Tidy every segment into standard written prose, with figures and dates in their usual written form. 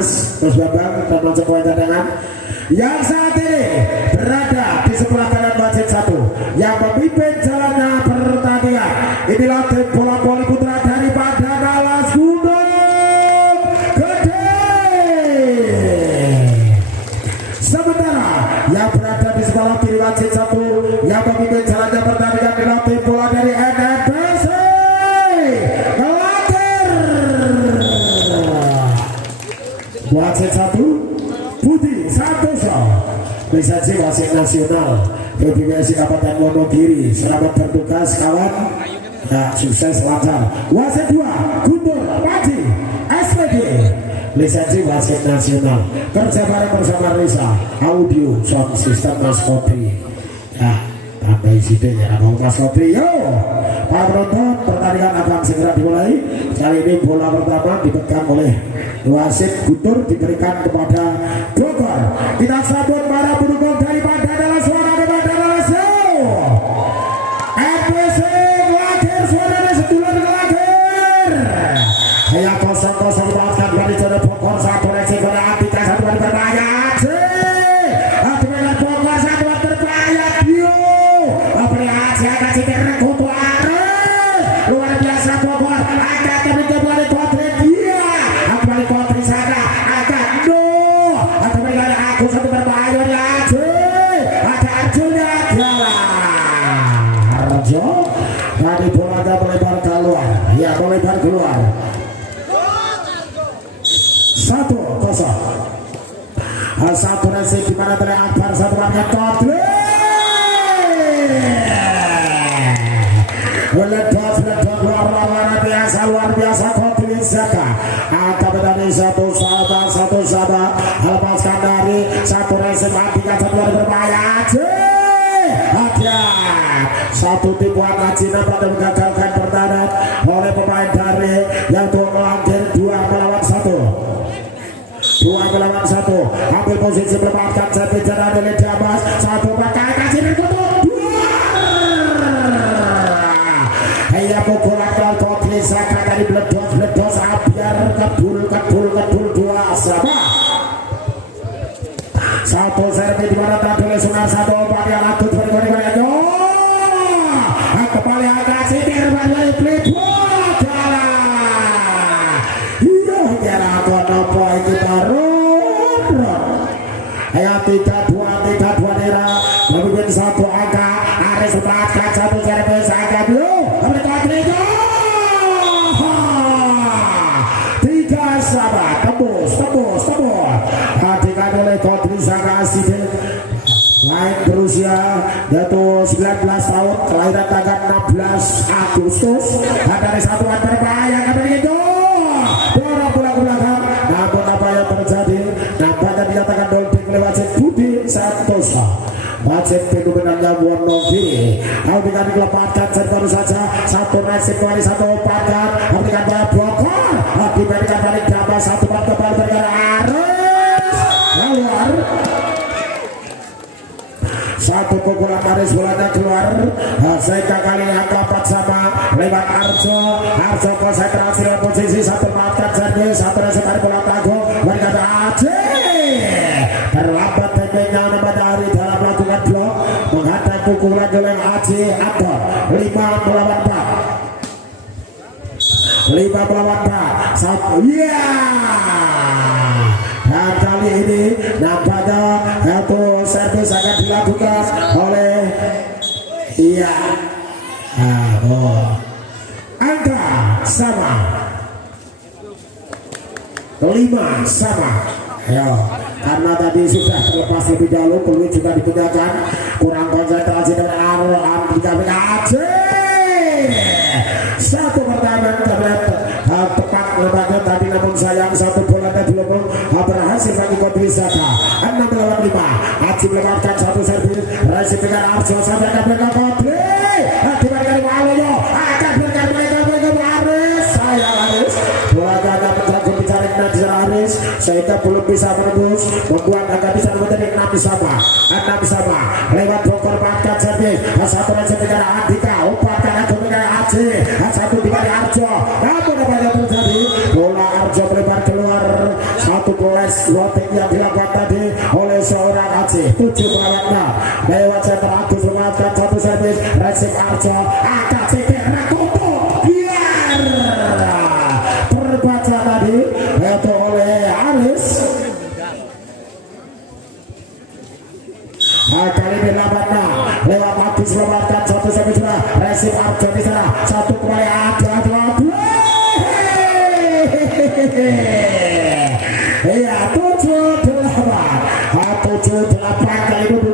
Mas Bambang termasuk pemain cadangan yang saat ini berada di sebelah kanan wasit 1 yang memimpin jalannya pertandingan. Inilah tim bola voli putra daripada Nalas Gunung Gede. Sementara yang berada di sebelah kiri wasit 1 yang memimpin jalannya pertandingan adalah tim bola dari NNBC Melakir. Wasit 1 Budi Santoso, lisensi wasit nasional PBWSI Kabupaten Wonogiri. Selamat bertugas kawan, nah, sukses lancar. Wasit 2 Guntur Paji SPD, lisensi wasit nasional, kerja bareng bersama Risa Audio Sound System Mas Kopri. Nah, tambah isi ya Mas Kopri. Yo, para penonton, pertandingan akan segera dimulai. Kali ini bola pertama dipegang oleh wasit Guntur, diberikan kepada Bogor. Kita sambut para pendukung daripada adalah suara daripada NBC Melakir, suara sedulur Melakir. Saya 0-0 memanfaatkan dari zona Bogor 1 resiko Atika 1 berbahaya. Dengan Bogor 1 berbahaya. Yo, Apriasi akan sikir kutu Aris. Luar biasa Bogor. Akan kembali kontri dia. Kembali kontri sana. Akan no. Atau dengan aku 1 berbahaya lagi. Ada Arjuna Diala. Arjo. Tadi bolanya melebar keluar. Ya, melebar keluar. 1-0. Satu resik di mana terlihat satu rakyat Kodri. Meledos luar biasa Kodri Zaka. Angka dari satu sahabat lepaskan dari satu resik matikan satu dari berbahaya. Satu tipuan Haji pada menggagalkan pertahanan oleh pemain dari yang tuh melanggar 2 melawan 1. Ambil posisi bermakan saya bicara dari Diamas 1 pakai kasih ditutup 2. Iya pukulan Kodri Zaka dari bledos biar kebul 2 sama. Satu servis di mana tadi oleh Sunar 1 pakai alat kembali agak sitir balik peliput iya kira konopo itu turun ayo 3-2 Nera memimpin 1 angka Aris mendapatkan 1 servis angka dulu ambil Kodrigo 3 sahabat tembus hatikan oleh Kodri Zaka Sidik main berusia yaitu 19 tahun, kelahiran tanggal 16 Agustus. Dari satuan berbahaya kami itu dorong pulang ke belakang. Namun apa yang terjadi? Nampaknya dinyatakan holding oleh wasit Budi Santoso. Wasit fenomenalnya Wonogiri. Albikan dilepaskan baru saja 1 resiko dari 1 umpankan. Albikan bayar Bogor. Diberikan balik dapat 1 bat kembali bergerak Aris keluar. 1 pukulan Aris bolanya keluar. Sehingga kali angka 4 sama lewat Arjo konsentrasi dalam posisi 1 maafkan servis 1 resiko dari bola tangguh berkata Aceh terlambat timnya pada hari dalam melakukan blok menghadap pukulan oleh Aceh atau 5 melawan 4 1 ya. Dan kali ini nampaknya itu servis akan dilakukan oleh iya. Angka sama 5 sama. Ayo, karena tadi sudah terlepas lebih dahulu, peluit juga digunakan, kurang konsentrasi dan arah satu pertandingan tepat lembaga tadi, namun sayang 1 bola belum berhasil bagi Kodri Zaka. 6 melawan 5. Haji melepaskan 1 servis resip dengan Arjo sampai ke belakang Kodri diberikan di Waloyo akan berikan mereka Aris. Sayang Aris bola ganda menjaga bicara Nadir Aris sehingga belum bisa menembus, membuat agak bisa menjadi 6 sama lewat Bogor paskan servis 1 resip dengan Andika umpankan Arjo dengan Aceh 1 dibalik Arjo. Namun apa yang terjadi? Bola Arjo melebar keluar 1 bola dilakukan tadi oleh seorang Aceh 7 melawan 6 lewat center Agus memanfaatkan satu servis resip Arjo angkat sikit Rakoto biar terbaca tadi itu oleh Aris. Kali ini lawannya lewat Agus memanfaatkan satu servis sudah resip Arjo di sana satu kembali adu iya 7-8 kali itu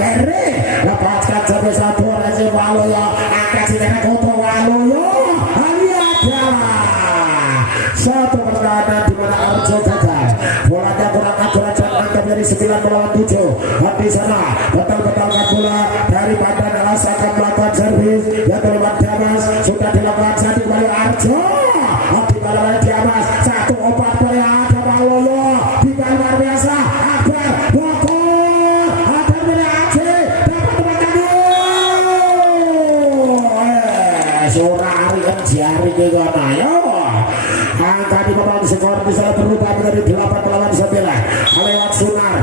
Heri lepaskan sampai satu Resi Waloyo angkat si Rakoto Waloyo adalah satu pertahanan di mana Arjo gagal bolanya kurang akurat dan angkat dari 9 melawan 7 di sana betul-betul bola dari Pandan Alas akan melakukan servis yang terlibat Damas sudah dilakukan saat kembali Arjo di bawah Damas satu obat boleh ada Waloyo di bawah luar biasa Akbar Bogor ada milik Aceh dapat teman-teman surah hari jari ke mana yo angka di bawah skor bisa berubah menjadi 8 melawan 9 lewat Sunar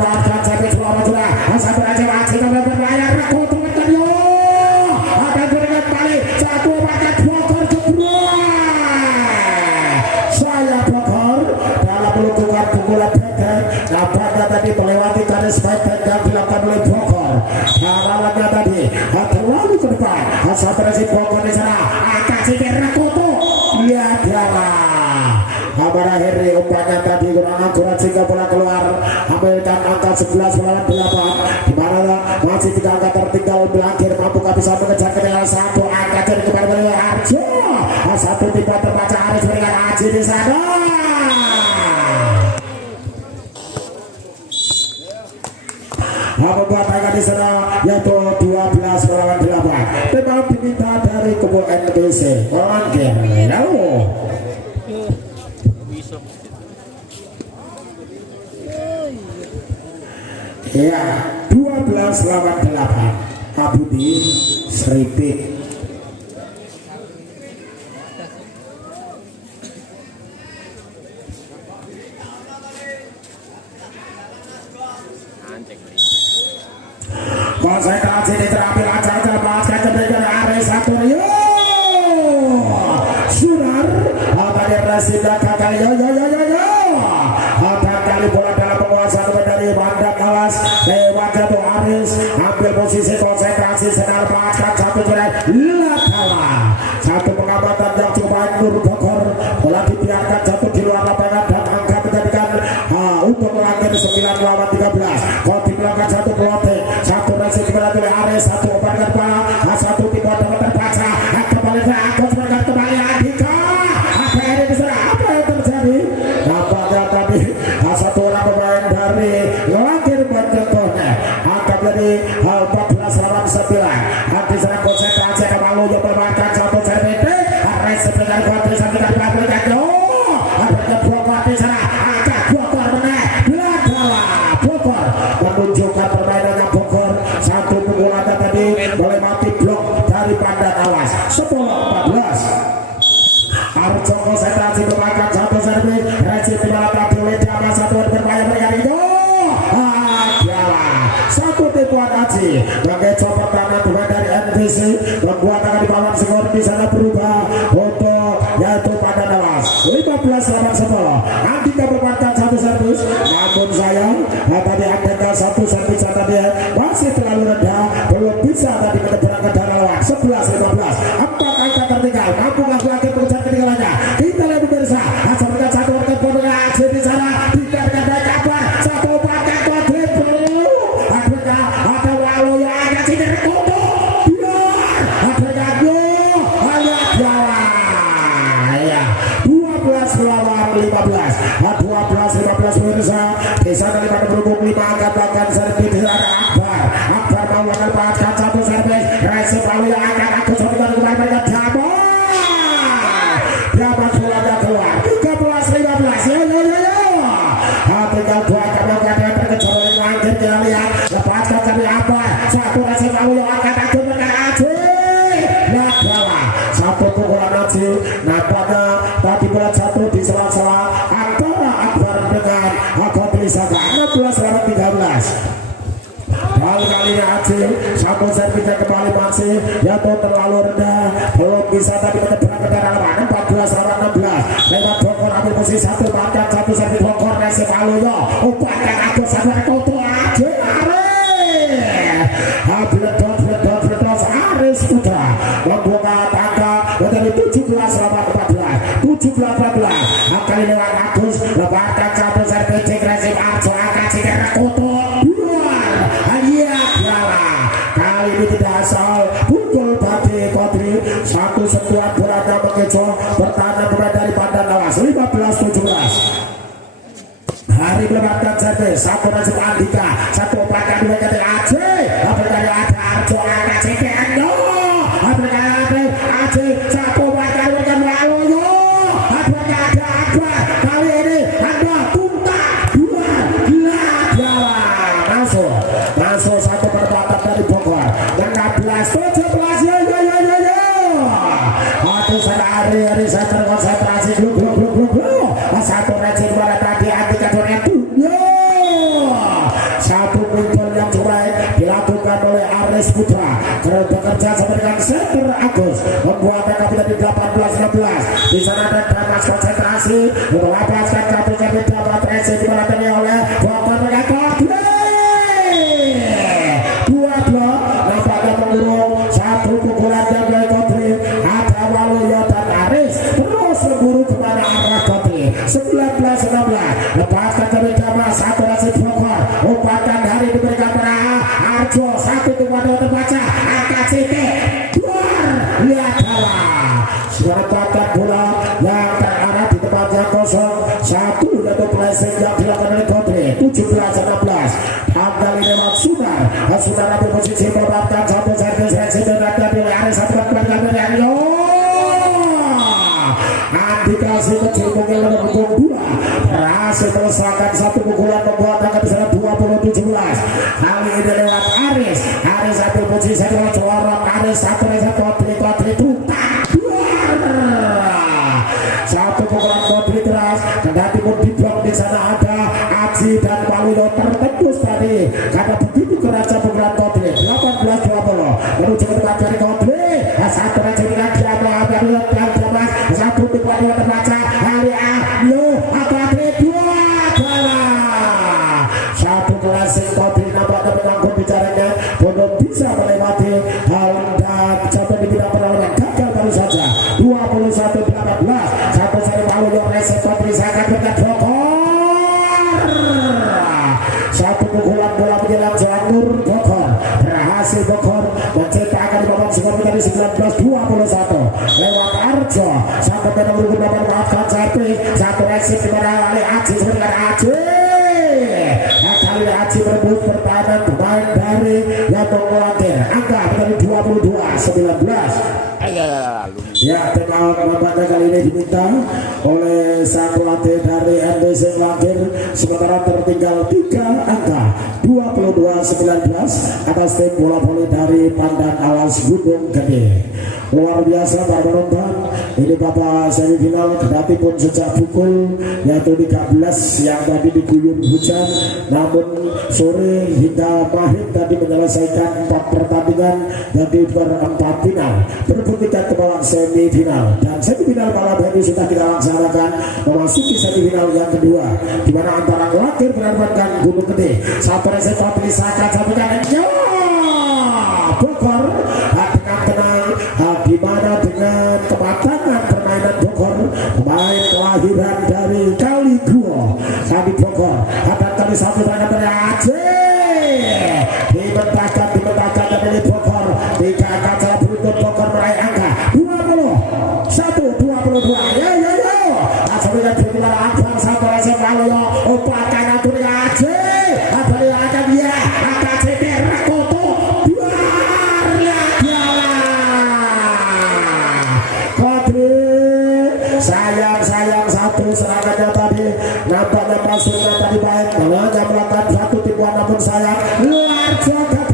bahkan sampai Sulawesi sudah sampai Aceh berlayar Rakoto yo akan berikan balik satu obat Bogor saya Bogor dalam melakukan pukulan beken nampaknya tadi melewati garis beken yang dilakukan oleh Bogor lawannya tadi terlalu ke depan sampai si Bogor di sana angkat sikit Rakoto lihat Abara Heri umpannya tadi kurang akurat sehingga bola keluar ambilkan angka 11 melawan 8 dimana masih 3 angka tertinggal berakhir mampukah bisa mengejar ketinggalan 1 angka jadi kembali oleh Arjo satu tiba terbaca Aris berikan Aji di sana membuat angka di sana yaitu 12 melawan 8 memang diminta dari kubu NBC melangkir ya 12 lawan 8 Abudi Seripit konsentrasi diterapil aja lepaskan jembatan Aris Saturio Sunar tadi Rasida gagal yo kali bola dalam penguasaan dari Pandan Alas lewat jatuh Aris ambil posisi konsentrasi sedang lepaskan satu jerat kalah satu pengamatan yang coba Nur Bogor bola dibiarkan jatuh di luar lapangan dan angka menjadikan untuk melanggar 9 lawan 13 kau dimelakukan satu pelotek satu resi kepada oleh Aris satu obat ke kepala satu tipe dapat terbaca kembali Agus berangkat kembali Andika apa yang di sana apa yang terjadi nampaknya tadi satu orang pemain dari Langkir Banjartone angka jadi 14 lawan 9 di sana konsentrasi kemalu yang bermainkan satu CPT Aris sebenarnya kuatri sampai dari Bogor ada Bogor di sana angka Bogor menang Bogor menunjukkan permainannya Bogor satu pukulannya tadi melewati blok dari Pandan Alas 10-14 Arjo konsentrasi memakan satu servis Resi dimana tadi oleh Damas satu bermain mereka itu satu tipuan Aji mengecoh pertahanan dua dari NBC membuat akan di bawah skor di sana berubah untuk yaitu Pandan Alas 15-10 Andika bermainkan satu servis namun sayang tadi Andika satu servis tadi masih terlalu rendah belum bisa tadi menyeberang ke dalam lawan 11-15 4 angka tertinggal mampu ngaku lagi mengejar ketinggalannya kita lihat pemirsa seperti satu warga bodoh Aji di sana tidak ada kabar satu pakai kodrip ada Waloyo ada sini Rakoto biar ada Gado ada Jawa ya 12 lawan 15 pemirsa di sana di mana berhubung 5 angka belakang servis di sana Akbar mau akan lepaskan satu servis Resi Waloyo akan Agus sebentar kembali mereka Damas bolanya keluar 13-15 yo tinggal 2 kalau ada terkejar oleh Langkir kita lihat lepaskan sampai apa satu Resi Waloyo akan Agus mereka kalah satu pukulan Aji nampaknya tadi bola jatuh di sela-sela antara Akbar Aceh. Satu servisnya kembali masih jatuh terlalu rendah, belum bisa tadi menyeberang ke dalam 14 lawan 16 lewat Bogor ambil posisi satu bahkan satu servis Bogor Resip Aluyo umpankan Agus Sadar Koto Aceh Bledos Aris Putra membuka tangga menjadi 17 lawan 14 kali lewat Agus lepaskan satu servis cek Resip Arjo angkat Cikar Koto kali ini tidak asal pukul Bati Kodri satu sentuhan bolanya mengecoh pertahanan pemain dari Pandan Lawas 15-17 hari melepaskan servis satu nasib Andika satu umpankan dua kali Aceh apakah ada Arjo angkat CPN apakah ada Aceh satu umpankan dua kali Aluyo apakah ada Akbar kali ini ada Tunta dua Gila masuk satu perempatan dari Bogor 16-17 yo aduh sana hari saya terkonsentrasi blok satu rejim pada tadi Andika Donetu yo satu pinball yang cuek dilakukan oleh Aris Putra bekerja sama dengan center Agus membuat mereka menjadi 18-16 di sana ada Damas konsentrasi untuk lepaskan kabel dapat rejim dibalatkan oleh Bogor mereka dua blok nampaknya mengurung satu pukulan yang mulai Kodri ada Waluyo dan Aris terus memburu kemana arah Kodri 19-16 lepaskan dari Damas satu Resip Bogor umpankan hari diberikan Praha Arjo satu kepada terbaca angkat Cite keluar lihat bola suara bola yang terarah di tempat yang kosong satu yaitu placing yang dilakukan oleh Kodri 17-16 kali lewat Sunar ambil posisi melepaskan satu servis residen dan oleh Aris satu kembali dari Andika si kecil mungkin mendukung dua berhasil melesatkan satu pukulan membuat angka di sana 20-17 kali ini lewat Aris ambil posisi lewat corong Aris satu resep Kodri tuntak satu pukulan Kodri keras kendati pun di blok di sana ada Aji dan Waluyo tertembus tadi karena begitu kerasa pukulan Kodri 18-20 menuju ke depan dari Kodri satu resep dengan satu pukulan dua terbaca hari Kodri dua satu klasik Kodri nampaknya menanggung bicaranya belum bisa melewati hal dan sampai di bidang perlawanan gagal baru saja 21-18 satu seri Waluyo Resip Kodri sangat dekat Bogor satu pukulan bola menjelang Nur Bogor berhasil Bogor menciptakan di babak skor menjadi 19-21 lewat Arjo sampai pada berikut dapat memaafkan satu Resip dimana oleh Aji sebenarnya Aji kali ini Aji merebut pertahanan pemain dari Yatong Melangkir angka menjadi 22-19 ya tim out nampaknya kali ini diminta oleh sang pelatih dari NBC Melangkir sementara tertinggal 3 angka 22-19 atas tim bola voli dari Pandan Alas Gunung Gede. Luar biasa para penonton, ini babak semifinal kendati pun sejak pukul yaitu 13 yang tadi diguyur hujan, namun sore hingga maghrib tadi menyelesaikan 4 pertandingan jadi berempat final berebut tiket ke babak semifinal dan semifinal malam ini sudah kita laksanakan memasuki semifinal yang kedua di mana antara Melangkir menerbangkan Gunung Gede satu resep Kodri satu kanan Bogor dengan tenang di mana dengan kematangan permainan Bogor pemain kelahiran dari Kali Duo kami Bogor akan kami satu tangan dari Aceh dibentangkan dari Bogor 3 angka berikut Bogor meraih angka 21-22 ya asal bergelar Akbar satu resep Waluyo umpankan atur Aceh dari akan dia angka CPR Koto sayang satu serangannya tadi nampaknya masuknya tadi baik hanya melakukan satu tipuan namun sayang luar gagal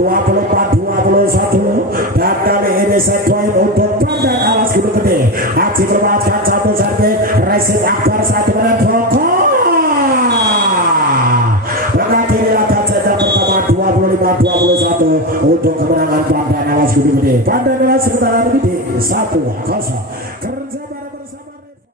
24-21 dan kali ini set point untuk Pandan Alas Gunung Gede. Aji melewatkan satu servis resip Akbar satu menit Bogor nomor 21 untuk kemenangan Pandan Awas Gede. Pandan Awas sementara Gede 1-0.